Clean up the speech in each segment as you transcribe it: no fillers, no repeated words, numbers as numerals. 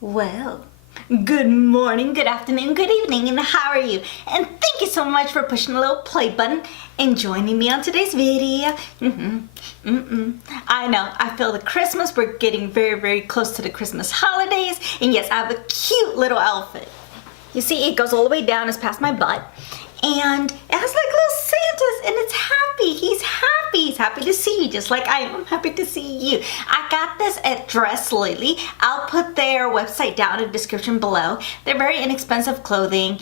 Well, good morning, good afternoon, good evening, and how are you? And thank you so much for pushing the little play button and joining me on today's video. I know, I feel the Christmas. We're getting very, very close to the Christmas holidays. And yes, I have a cute little outfit. You see, it goes all the way down, it's past my butt. And it has like little Santas, and it's happy. He's happy. He's happy to see you, just like I am happy to see you. I got this at Dress Lily. I'll put their website down in the description below. They're very inexpensive clothing.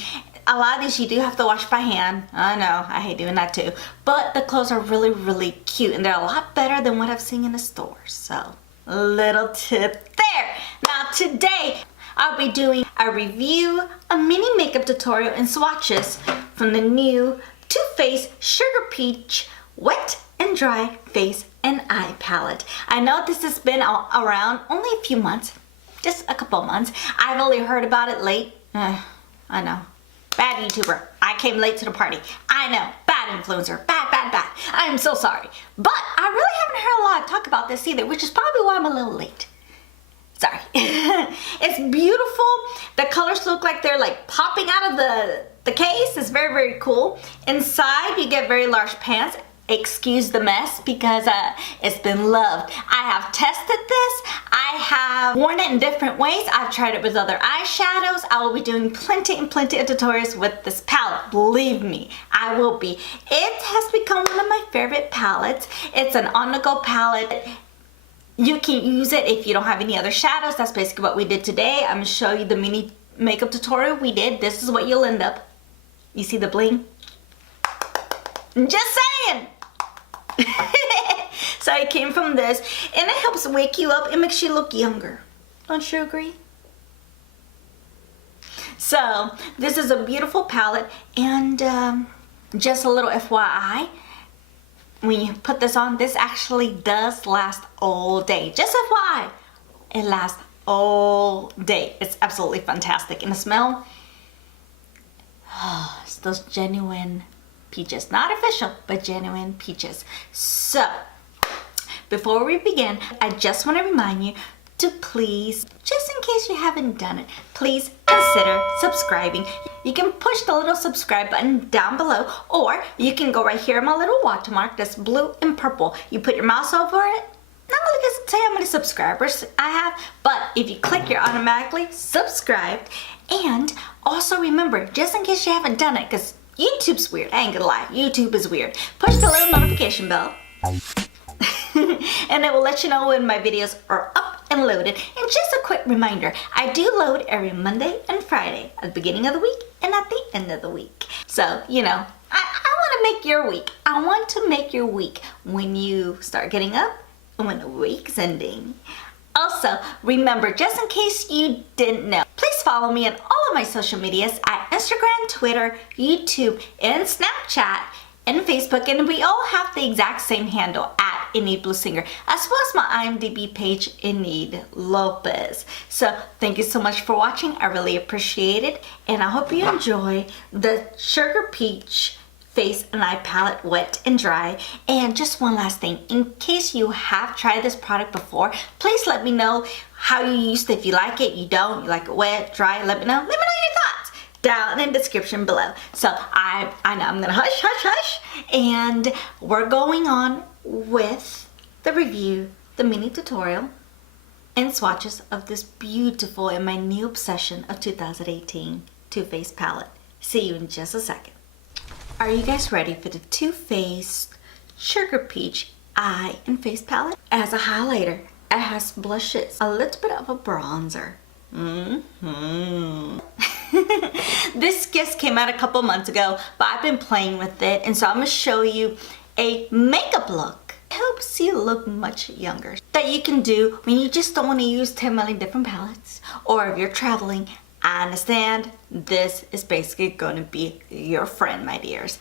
A lot of these you do have to wash by hand. I know, I hate doing that too. But the clothes are really, really cute, and they're a lot better than what I've seen in the stores. So, a little tip there. Now today, I'll be doing a review, a mini makeup tutorial in swatches from the new Too Faced Sugar Peach Wet and Dry Face and Eye Palette. I know this has been around only a few months, just a couple months. I've only heard about it late. I know. Bad YouTuber. I came late to the party. I know. Bad influencer. Bad, bad, bad. I'm so sorry. But I really haven't heard a lot of talk about this either, which is probably why I'm a little late. Sorry. It's beautiful. The colors look like they're like popping out of the case. It's very, very cool. Inside, you get very large pants. Excuse the mess because it's been loved. I have tested this. I have worn it in different ways. I've tried it with other eyeshadows. I will be doing plenty and plenty of tutorials with this palette. Believe me, I will be. It has become one of my favorite palettes. It's an on-the-go palette. You can use it if you don't have any other shadows. That's basically what we did today. I'm going to show you the mini makeup tutorial we did. This is what you'll end up. You see the bling? Just saying! So it came from this, and it helps wake you up. It makes you look younger. Don't you agree? So this is a beautiful palette, and just a little FYI, when you put this on, this actually does last all day. Just FYI, it lasts all day. It's absolutely fantastic. And the smell, it's those genuine peaches. Not official, but genuine peaches. So, before we begin, I just want to remind you to please, just in case you haven't done it, please consider subscribing. You can push the little subscribe button down below, or you can go right here on my little watermark that's blue and purple. You put your mouse over it. Not only does it say how many subscribers I have, but if you click, you're automatically subscribed. And also remember, just in case you haven't done it, because YouTube's weird, I ain't gonna lie, YouTube is weird. Push the little notification bell and it will let you know when my videos are up and loaded. And just a quick reminder, I do load every Monday and Friday at the beginning of the week and at the end of the week. So, you know, I want to make your week. I want to make your week when you start getting up and when the week's ending. Also, remember, just in case you didn't know, please follow me on all of my social medias at Instagram, Twitter, YouTube, and Snapchat, and Facebook, and we all have the exact same handle at Enidbluesinger, as well as my IMDb page, Enid Lopez. So, thank you so much for watching. I really appreciate it, and I hope you enjoy the Sugar Peach Face and Eye Palette Wet and Dry. And just one last thing, in case you have tried this product before, please let me know how you used it. If you like it, you don't, you like it wet, dry, let me know your thoughts down in the description below. So I know I'm gonna hush, and we're going on with the review, the mini tutorial and swatches of this beautiful and my new obsession of 2018 Too Faced palette. See you in just a second. Are you guys ready for the Too Faced Sugar Peach Eye and Face Palette? It has a highlighter, it has blushes, a little bit of a bronzer. This just came out a couple months ago, but I've been playing with it, and so I'm going to show you a makeup look. It helps you look much younger. That you can do when you just don't want to use 10 million different palettes, or if you're traveling. I understand this is basically going to be your friend, my dears.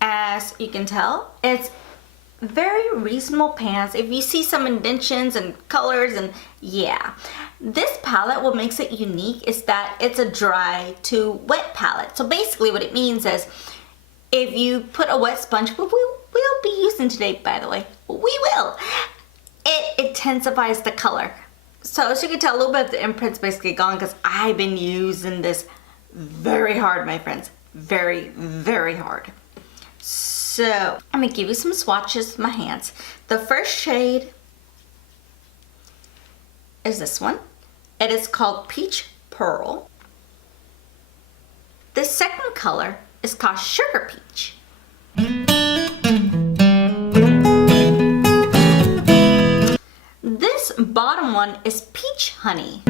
As you can tell, it's very reasonable pants. If you see some indentions and colors, and yeah. This palette, what makes it unique is that it's a dry to wet palette. So basically what it means is if you put a wet sponge, we'll be using today, by the way, we will. It intensifies the color. So as you can tell, a little bit of the imprint's basically gone because I've been using this very hard, my friends. Very, very hard. So I'm gonna give you some swatches with my hands. The first shade is this one. It is called Peach Pearl. The second color is called Sugar Peach. This bottom one is Peach Honey.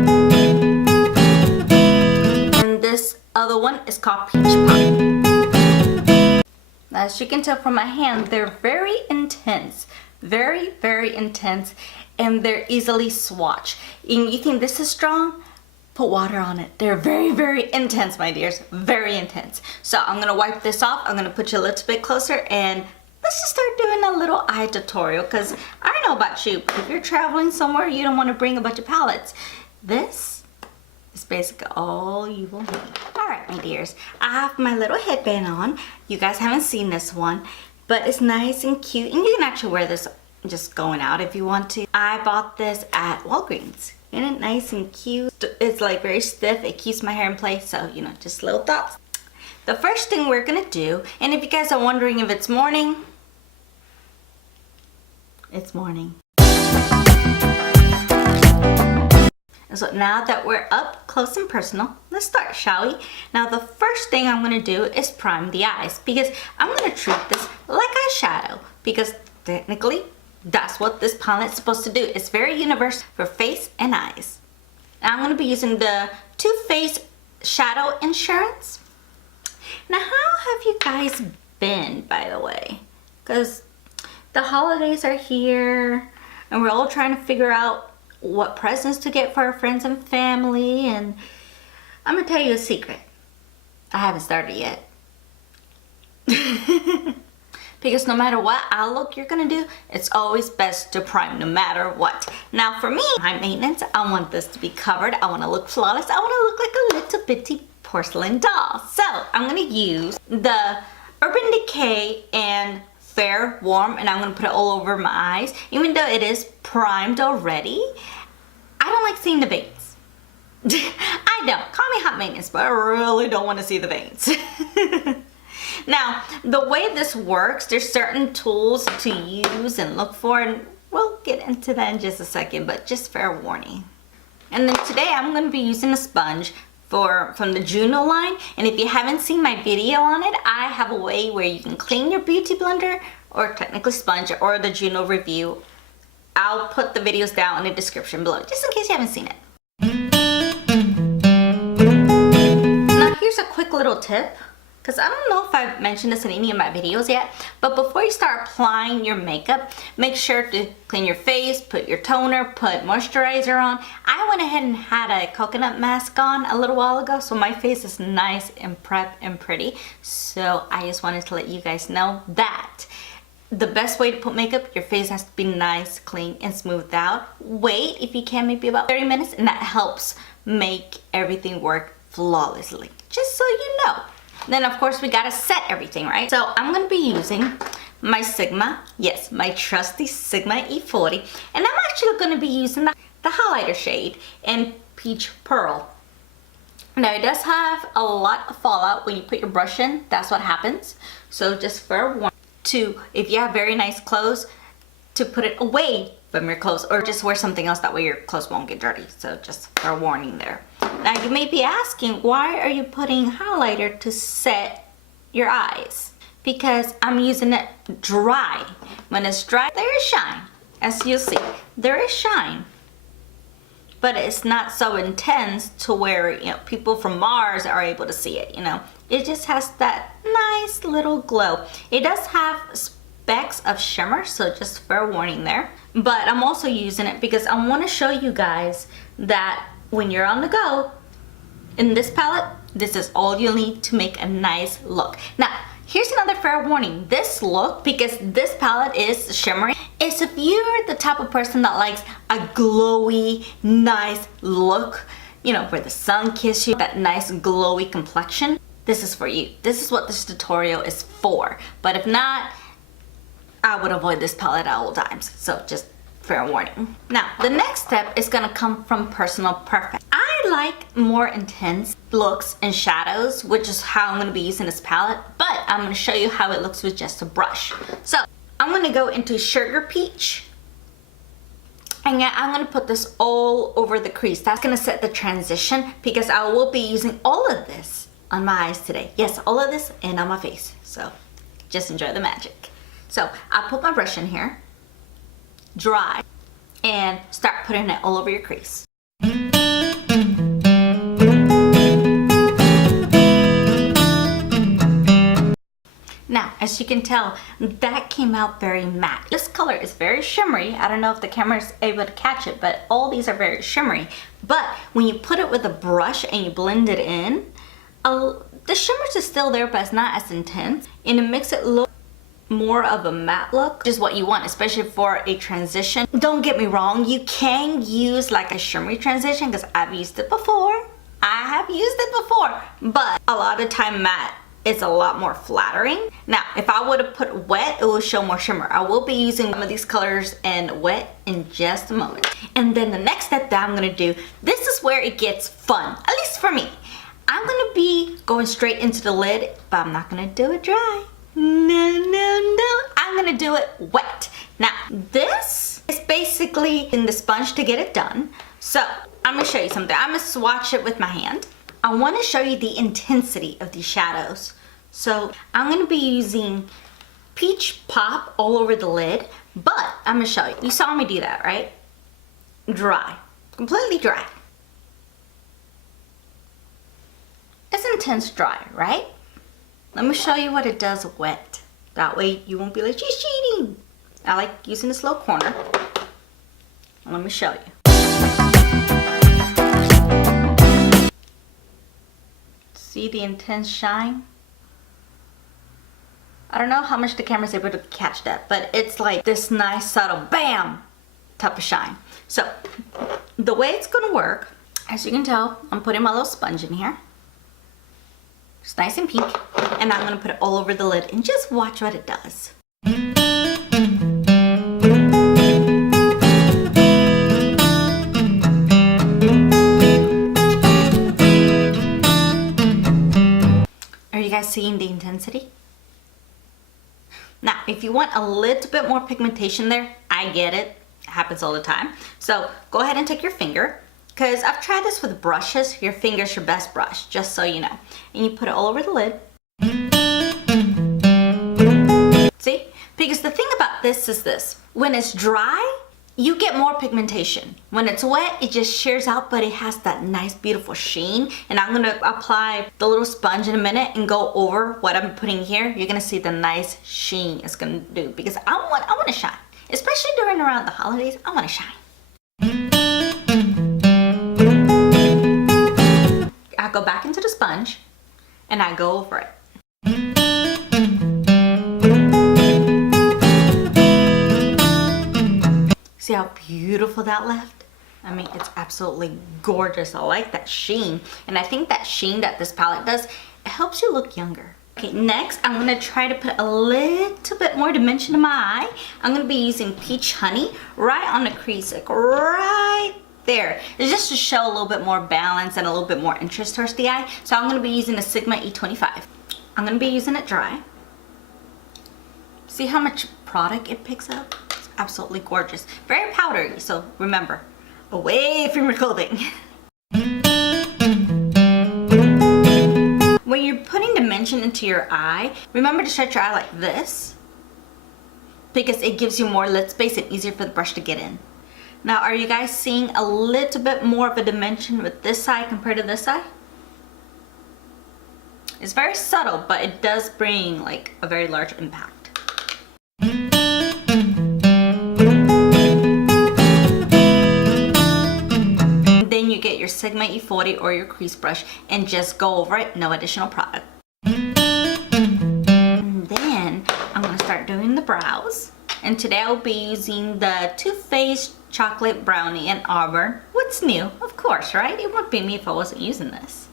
And this other one is called Peach Pie. As you can tell from my hand, they're very intense. Very, very intense. And they're easily swatched. And you think this is strong? Put water on it. They're very, very intense, my dears. Very intense. So I'm gonna wipe this off. I'm gonna put you a little bit closer and let's just start doing a little eye tutorial, because I don't know about you, but if you're traveling somewhere, you don't want to bring a bunch of palettes. This is basically all you will need. All right, my dears, I have my little headband on. You guys haven't seen this one, but it's nice and cute, and you can actually wear this just going out if you want to. I bought this at Walgreens. Isn't it nice and cute? It's like very stiff. It keeps my hair in place, so you know, just little thoughts. The first thing we're gonna do, and if you guys are wondering if it's morning, it's morning. And so now that we're up close and personal, let's start, shall we? Now the first thing I'm gonna do is prime the eyes, because I'm gonna treat this like eyeshadow, because technically that's what this palette's supposed to do. It's very universal for face and eyes. Now I'm gonna be using the Toofaced Shadow Insurance. Now how have you guys been, by the way? Because the holidays are here and we're all trying to figure out what presents to get for our friends and family, and I'm gonna tell you a secret. I haven't started yet. Because no matter what eye look you're gonna do, it's always best to prime no matter what. Now for me, high maintenance, I want this to be covered. I wanna look flawless. I wanna look like a little bitty porcelain doll. So I'm gonna use the Urban Decay and Fair Warm, and I'm gonna put it all over my eyes. Even though it is primed already, I don't like seeing the veins. I don't. Call me hot maintenance, but I really don't want to see the veins. Now, the way this works, there's certain tools to use and look for, and we'll get into that in just a second, but just fair warning. And then today I'm going to be using a sponge from the Juno line, and if you haven't seen my video on it, I have a way where you can clean your beauty blender, or technically sponge, or the Juno review. I'll put the videos down in the description below, just in case you haven't seen it. Now here's a quick little tip, because I don't know if I've mentioned this in any of my videos yet, but before you start applying your makeup, make sure to clean your face, put your toner, put moisturizer on. I went ahead and had a coconut mask on a little while ago, so my face is nice and prepped and pretty. So I just wanted to let you guys know that the best way to put makeup, your face has to be nice, clean, and smoothed out. Wait, if you can, maybe about 30 minutes, and that helps make everything work flawlessly, just so you know. Then of course we gotta set everything, right? So I'm gonna be using my Sigma, yes, my trusty Sigma E40, and I'm actually gonna be using the highlighter shade in Peach Pearl. Now it does have a lot of fallout when you put your brush in, that's what happens. So just for one, if you have very nice clothes, to put it away from your clothes, or just wear something else, that way your clothes won't get dirty. So just for a warning there. Now you may be asking, why are you putting highlighter to set your eyes? Because I'm using it dry. When it's dry, there is shine. As you'll see, there is shine. But it's not so intense to where, you know, people from Mars are able to see it, you know. It just has that nice little glow. It does have specks of shimmer, so just fair warning there. But I'm also using it because I want to show you guys that when you're on the go, in this palette, this is all you'll need to make a nice look. Now, here's another fair warning. This look, because this palette is shimmery, is if you're the type of person that likes a glowy, nice look, you know, where the sun kisses you, that nice glowy complexion, this is for you. This is what this tutorial is for. But if not, I would avoid this palette at all times. So just fair warning. Now, the next step is gonna come from personal preference. I like more intense looks and shadows, which is how I'm gonna be using this palette, but I'm gonna show you how it looks with just a brush. So, I'm gonna go into Sugar Peach, and yeah, I'm gonna put this all over the crease. That's gonna set the transition because I will be using all of this on my eyes today. Yes, all of this and on my face. So, just enjoy the magic. So, I'll put my brush in here, dry, and start putting it all over your crease. Now, as you can tell, that came out very matte. This color is very shimmery. I don't know if the camera is able to catch it, but all these are very shimmery. But when you put it with a brush and you blend it in, the shimmers is still there, but it's not as intense. And it makes it look more of a matte look, which is what you want, especially for a transition. Don't get me wrong, you can use like a shimmery transition because I've used it before. I have used it before, but a lot of time matte is a lot more flattering. Now, if I would have put wet, it will show more shimmer. I will be using some of these colors in wet in just a moment. And then the next step that I'm gonna do, this is where it gets fun, at least for me. I'm gonna be going straight into the lid, but I'm not gonna do it dry. No. I'm gonna do it wet. Now, this is basically in the sponge to get it done. So, I'm gonna show you something. I'm gonna swatch it with my hand. I wanna show you the intensity of these shadows. So, I'm gonna be using Peach Pop all over the lid, but I'm gonna show you. You saw me do that, right? Dry. Completely dry. It's intense dry, right? Let me show you what it does wet. That way you won't be like, she's cheating. I like using this little corner. Let me show you. See the intense shine? I don't know how much the camera's able to catch that, but it's like this nice subtle BAM type of shine. So the way it's gonna work, as you can tell, I'm putting my little sponge in here. It's nice and pink, and I'm gonna put it all over the lid and just watch what it does. Are you guys seeing the intensity? Now, if you want a little bit more pigmentation there, I get it. It happens all the time. So go ahead and take your finger, because I've tried this with brushes. Your finger's your best brush, just so you know. And you put it all over the lid. See? Because the thing about this is this. When it's dry, you get more pigmentation. When it's wet, it just shears out, but it has that nice, beautiful sheen. And I'm gonna apply the little sponge in a minute and go over what I'm putting here. You're gonna see the nice sheen it's gonna do, because I want to shine. Especially during around the holidays, I want to shine. I go back into the sponge and I go over it. See how beautiful that left? I mean, it's absolutely gorgeous. I like that sheen. And I think that sheen that this palette does, it helps you look younger. Okay, next I'm gonna try to put a little bit more dimension in my eye. I'm gonna be using Peach Honey right on the crease, like right there. It's just to show a little bit more balance and a little bit more interest towards the eye. So I'm gonna be using a Sigma E25. I'm gonna be using it dry. See how much product it picks up? It's absolutely gorgeous. Very powdery, so remember, away from your clothing. When you're putting dimension into your eye, remember to stretch your eye like this, because it gives you more lid space and easier for the brush to get in. Now, are you guys seeing a little bit more of a dimension with this side compared to this side? It's very subtle, but it does bring like a very large impact. Then you get your Sigma E40 or your crease brush and just go over it, no additional product. And then I'm gonna start doing the brows. And today I'll be using the Toofaced Chocolate Brownie in Auburn. What's new? Of course, right? It wouldn't be me if I wasn't using this.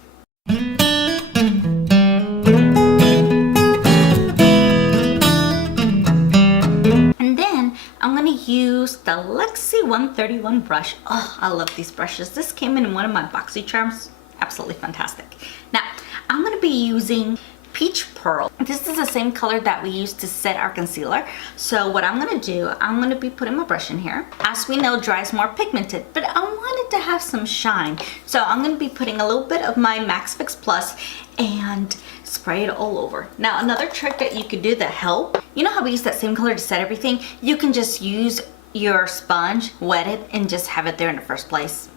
And then I'm gonna use the Lexi 131 brush. Oh, I love these brushes. This came in one of my boxy charms. Absolutely fantastic. Now, I'm gonna be using Peach Pearl. This is the same color that we used to set our concealer. So what I'm gonna do, I'm gonna be putting my brush in here. As we know, dry is more pigmented, but I want it to have some shine. So I'm gonna be putting a little bit of my Max Fix Plus and spray it all over. Now, another trick that you could do that help, you know how we use that same color to set everything? You can just use your sponge, wet it, and just have it there in the first place.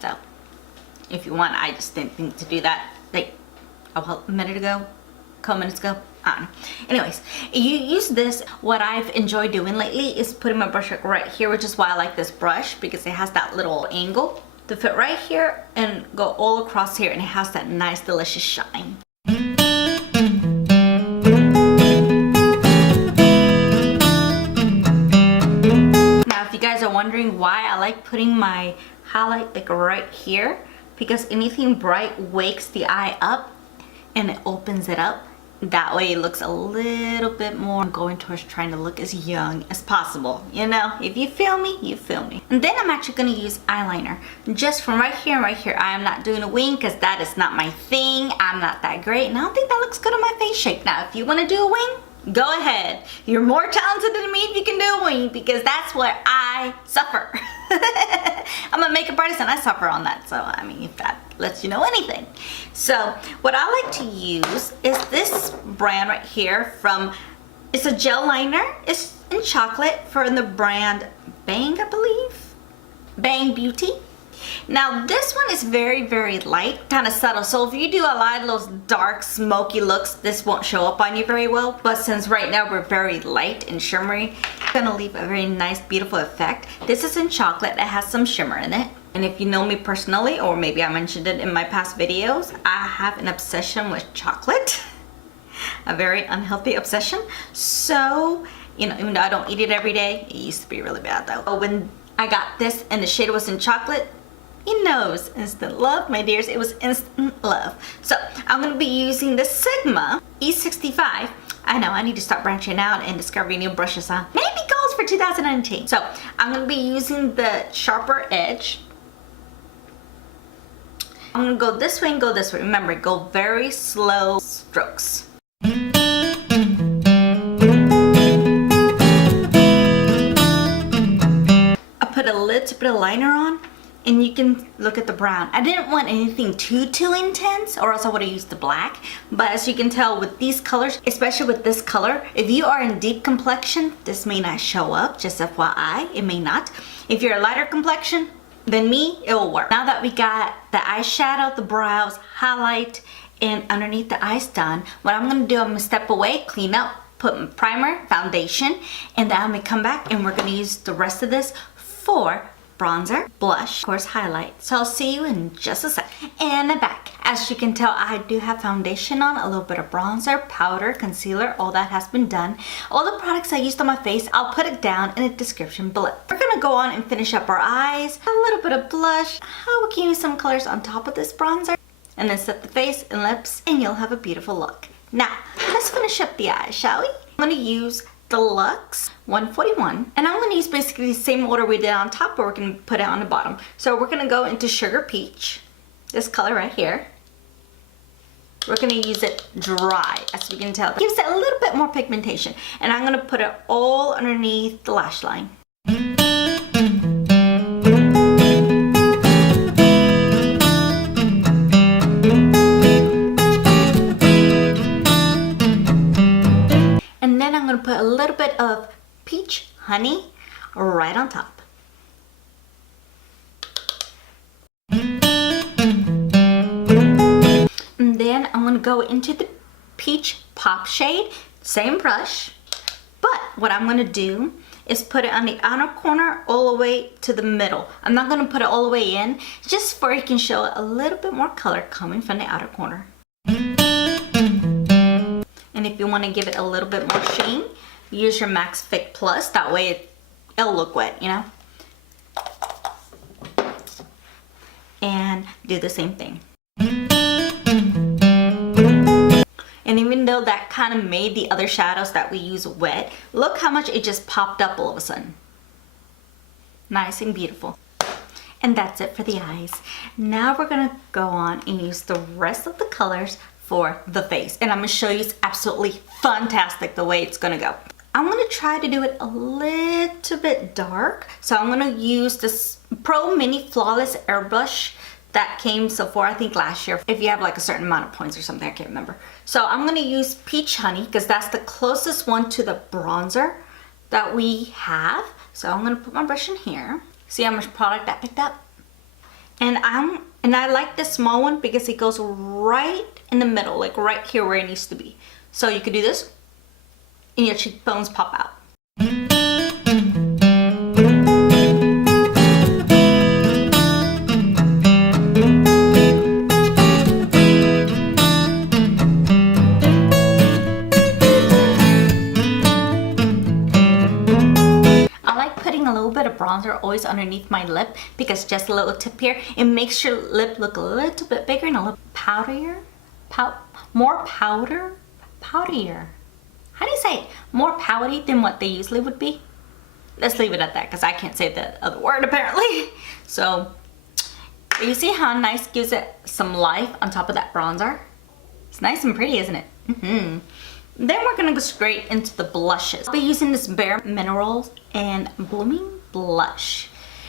So if you want, I just didn't think to do that like a minute ago. Couple minutes ago, I don't know. Anyways, you use this. What I've enjoyed doing lately is putting my brush right here, which is why I like this brush, because it has that little angle to fit right here and go all across here, and it has that nice delicious shine. Now if you guys are wondering why I like putting my highlight like right here, because anything bright wakes the eye up and it opens it up. That way it looks a little bit more going towards trying to look as young as possible. You know, if you feel me, you feel me. And then I'm actually going to use eyeliner just from right here and right here. I am not doing a wing because that is not my thing. I'm not that great, and I don't think that looks good on my face shape. Now, if you want to do a wing, go ahead. You're more talented than me if you can do a wing, because that's where I suffer. I'm a makeup artist and I suffer on that. So, I mean, if that lets you know anything. So, what I like to use is this brand right here from, it's a gel liner. It's in chocolate from the brand Bang, I believe. Bang Beauty. Now this one is very, very light, kind of subtle. So if you do a lot of those dark, smoky looks, this won't show up on you very well. But since right now we're very light and shimmery, it's gonna leave a very nice, beautiful effect. This is in chocolate. It has some shimmer in it. And if you know me personally, or maybe I mentioned it in my past videos, I have an obsession with chocolate. A very unhealthy obsession. So, you know, even though I don't eat it every day, it used to be really bad though. But when I got this and the shade was in chocolate, he knows, instant love, my dears. It was instant love. So I'm going to be using the Sigma E65. I know, I need to start branching out and discovering new brushes, huh? Maybe goals for 2019. So I'm going to be using the sharper edge. I'm going to go this way and go this way. Remember, go very slow strokes. I put a little bit of liner on. And you can look at the brown. I didn't want anything too intense, or else I would have used the black. But as you can tell with these colors, especially with this color, if you are in deep complexion, this may not show up, just FYI, it may not. If you're a lighter complexion than me, it will work. Now that we got the eyeshadow, the brows, highlight, and underneath the eyes done, what I'm gonna do, I'm gonna step away, clean up, put primer, foundation, and then I'm gonna come back and we're gonna use the rest of this for bronzer, blush, of course highlight. So I'll see you in just a sec. And I'm back. As you can tell, I do have foundation on, a little bit of bronzer, powder, concealer, all that has been done. All the products I used on my face, I'll put it down in the description below. We're gonna go on and finish up our eyes, a little bit of blush. How can you use some colors on top of this bronzer? And then set the face and lips, and you'll have a beautiful look. Now, let's finish up the eyes, shall we? I'm gonna use Deluxe 141, and I'm going to use basically the same order we did on top, but we're going to put it on the bottom. So we're going to go into Sugar Peach, this color right here. We're going to use it dry, as we can tell. It gives it a little bit more pigmentation, and I'm going to put it all underneath the lash line. And then I'm going to put a little bit of Peach Honey right on top. And then I'm going to go into the Peach Pop shade, same brush, but what I'm going to do is put it on the outer corner all the way to the middle. I'm not going to put it all the way in, just for you can show a little bit more color coming from the outer corner. And if you want to give it a little bit more sheen, use your Max Fix Plus. That way it'll look wet, you know. And do the same thing. And even though that kind of made the other shadows that we use wet, look how much it just popped up all of a sudden. Nice and beautiful. And that's it for the eyes. Now we're gonna go on and use the rest of the colors for the face. And I'm gonna show you it's absolutely fantastic the way it's gonna go. I'm gonna try to do it a little bit dark. So I'm gonna use this Pro Mini Flawless Airbrush that came so far, I think last year, if you have like a certain amount of points or something, I can't remember. So I'm gonna use Peach Honey because that's the closest one to the bronzer that we have. So I'm gonna put my brush in here. See how much product I picked up? And I like this small one because it goes right in the middle, like right here where it needs to be. So you could do this and your cheekbones pop out. Bronzer always underneath my lip because just a little tip here, it makes your lip look a little bit bigger and a little powderier, more powderier. How do you say it? More powdery than what they usually would be. Let's leave it at that because I can't say the other word apparently. So you see how nice gives it some life on top of that bronzer? It's nice and pretty, isn't it? Then we're gonna go straight into the blushes. I'll be using this Bare Minerals and Blooming blush,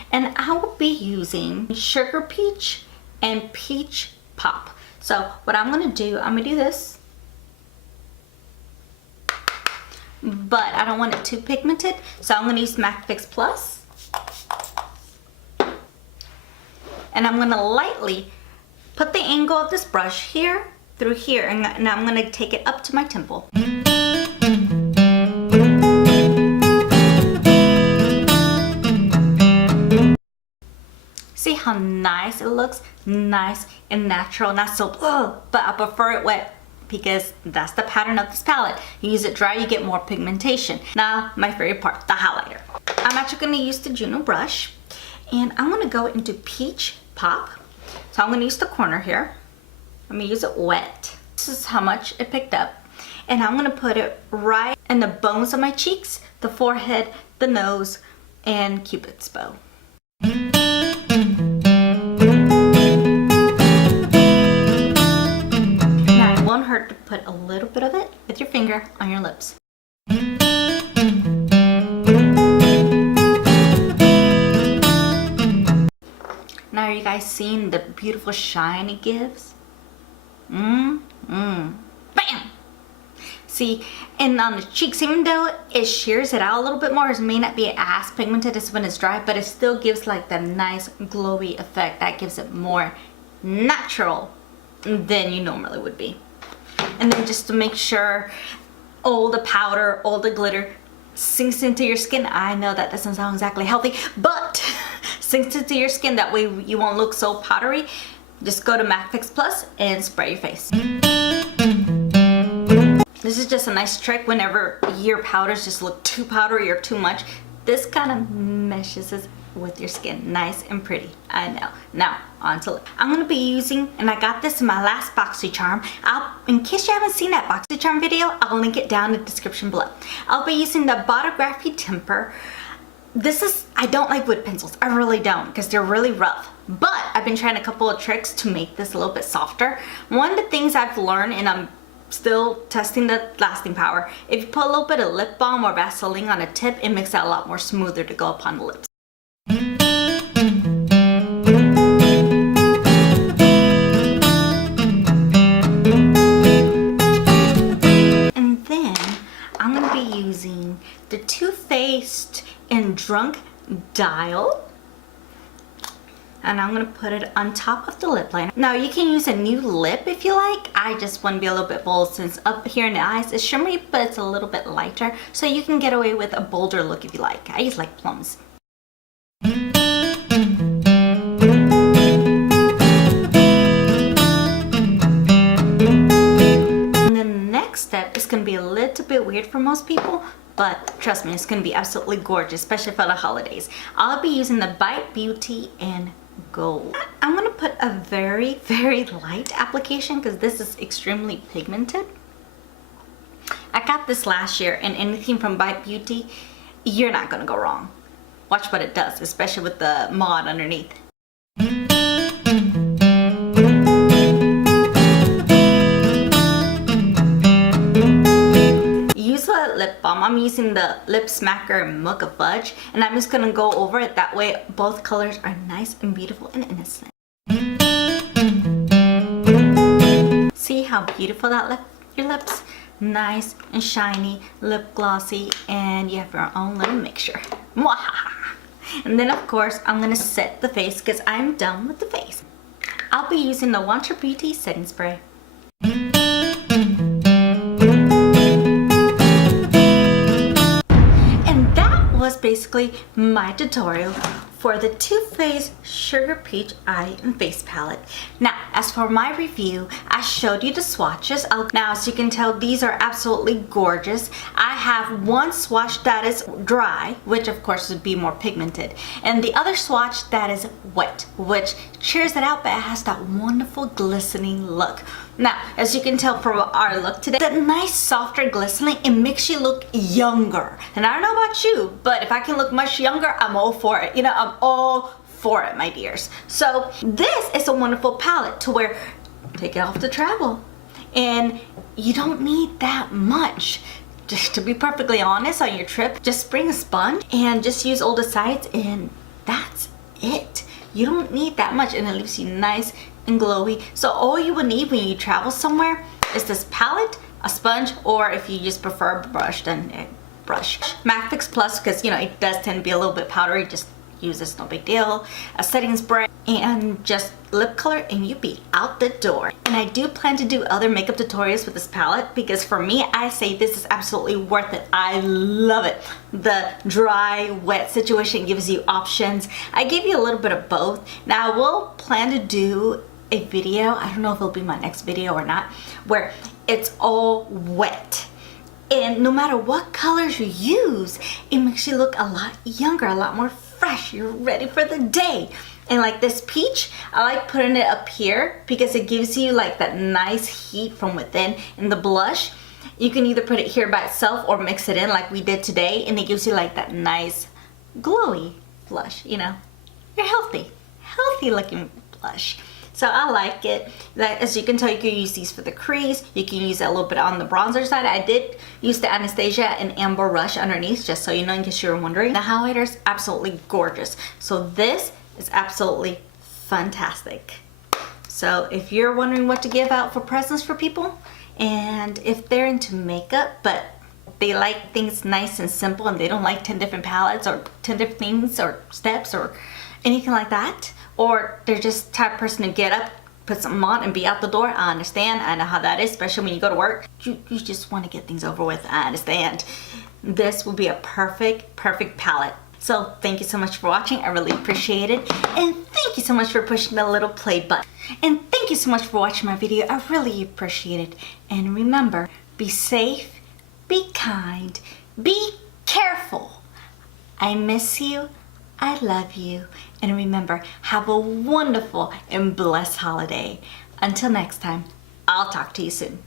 and I will be using Sugar Peach and Peach Pop. So what I'm gonna do, I'm gonna do this, but I don't want it too pigmented, so I'm gonna use MAC Fix Plus, and I'm gonna lightly put the angle of this brush here through here, and I'm gonna take it up to my temple. See how nice it looks? Nice and natural, not so but I prefer it wet because that's the pattern of this palette. You use it dry, you get more pigmentation. Now, my favorite part, the highlighter. I'm actually gonna use the Juno brush and I'm gonna go into Peach Pop. So I'm gonna use the corner here. I'm gonna use it wet. This is how much it picked up. And I'm gonna put it right in the bones of my cheeks, the forehead, the nose, and Cupid's bow. Now it won't hurt to put a little bit of it with your finger on your lips. Now are you guys seeing the beautiful shine it gives? Bam! See, and on the cheeks, even though it shears it out a little bit more, it may not be as pigmented as when it's dry, but it still gives like that nice glowy effect that gives it more natural than you normally would be. And then just to make sure all the powder, all the glitter sinks into your skin. I know that doesn't sound exactly healthy, but sinks into your skin, that way you won't look so powdery. Just go to MAC Fix Plus and spray your face. This is just a nice trick whenever your powders just look too powdery or too much. This kind of meshes it with your skin, nice and pretty. I know. Now, on to lip. I'm going to be using, and I got this in my last BoxyCharm. In case you haven't seen that BoxyCharm video, I'll link it down in the description below. I'll be using the Bodyography Temper. I don't like wood pencils. I really don't, because they're really rough. But I've been trying a couple of tricks to make this a little bit softer. One of the things I've learned, and I'm still testing the lasting power, if you put a little bit of lip balm or Vaseline on a tip, it makes it a lot more smoother to go upon the lips. And then I'm going to be using the Toofaced and Drunk Dial. And I'm going to put it on top of the lip liner. Now you can use a new lip if you like. I just want to be a little bit bold since up here in the eyes it's shimmery, but it's a little bit lighter. So you can get away with a bolder look if you like. I use like plums. And then the next step is going to be a little bit weird for most people, but trust me, it's going to be absolutely gorgeous, especially for the holidays. I'll be using the Bite Beauty in Gold. I'm going to put a very, very light application because this is extremely pigmented. I got this last year, and anything from Bite Beauty, you're not going to go wrong. watch what it does, especially with the mod underneath. Use a lip balm. I'm using the Lip Smacker Mocha Fudge, and I'm just gonna go over it. That way both colors are nice and beautiful and innocent. See how beautiful that lip? Your lips nice and shiny, lip glossy, and you have your own little mixture. And then of course I'm gonna set the face because I'm done with the face. I'll be using the Want Your Beauty setting spray. And that was basically my tutorial for the Too Faced Sugar Peach Eye and Face Palette. Now, as for my review, I showed you the swatches. Now, as you can tell, these are absolutely gorgeous. I have one swatch that is dry, which of course would be more pigmented, and the other swatch that is wet, which cheers it out, but it has that wonderful glistening look. Now, as you can tell from our look today, that nice softer glistening, it makes you look younger. And I don't know about you, but if I can look much younger, I'm all for it. You know, I'm all for it, my dears. So this is a wonderful palette to where take it off to travel. And you don't need that much. Just to be perfectly honest, on your trip, just bring a sponge and just use all the sides, and that's it. You don't need that much, and it leaves you nice and glowy. So all you will need when you travel somewhere is this palette, a sponge, or if you just prefer brush, then a brush. MAC Fix Plus, because you know it does tend to be a little bit powdery, just use this, no big deal. A setting spray and just lip color, and you be out the door. And I do plan to do other makeup tutorials with this palette because for me, I say this is absolutely worth it. I love it. The dry, wet situation gives you options. I gave you a little bit of both. Now I will plan to do a video, I don't know if it'll be my next video or not, where it's all wet. And no matter what colors you use, it makes you look a lot younger, a lot more fresh. You're ready for the day. And like this peach, I like putting it up here because it gives you like that nice heat from within. And the blush, you can either put it here by itself or mix it in like we did today, and it gives you like that nice glowy blush, you know. You're healthy looking blush. So I like it. That, as you can tell, you can use these for the crease. You can use it a little bit on the bronzer side. I did use the Anastasia and Amber Rush underneath, just so you know, in case you were wondering. The highlighter is absolutely gorgeous. So this is absolutely fantastic. So if you're wondering what to give out for presents for people, and if they're into makeup, but they like things nice and simple, and they don't like 10 different palettes or 10 different things or steps or anything like that, or they're just the type of person to get up, put something on, and be out the door. I understand. I know how that is, especially when you go to work. You just want to get things over with. I understand. This will be a perfect palette. So thank you so much for watching. I really appreciate it. And thank you so much for pushing the little play button. And thank you so much for watching my video. I really appreciate it. And remember, be safe, be kind, be careful. I miss you. I love you. And remember, have a wonderful and blessed holiday. Until next time, I'll talk to you soon.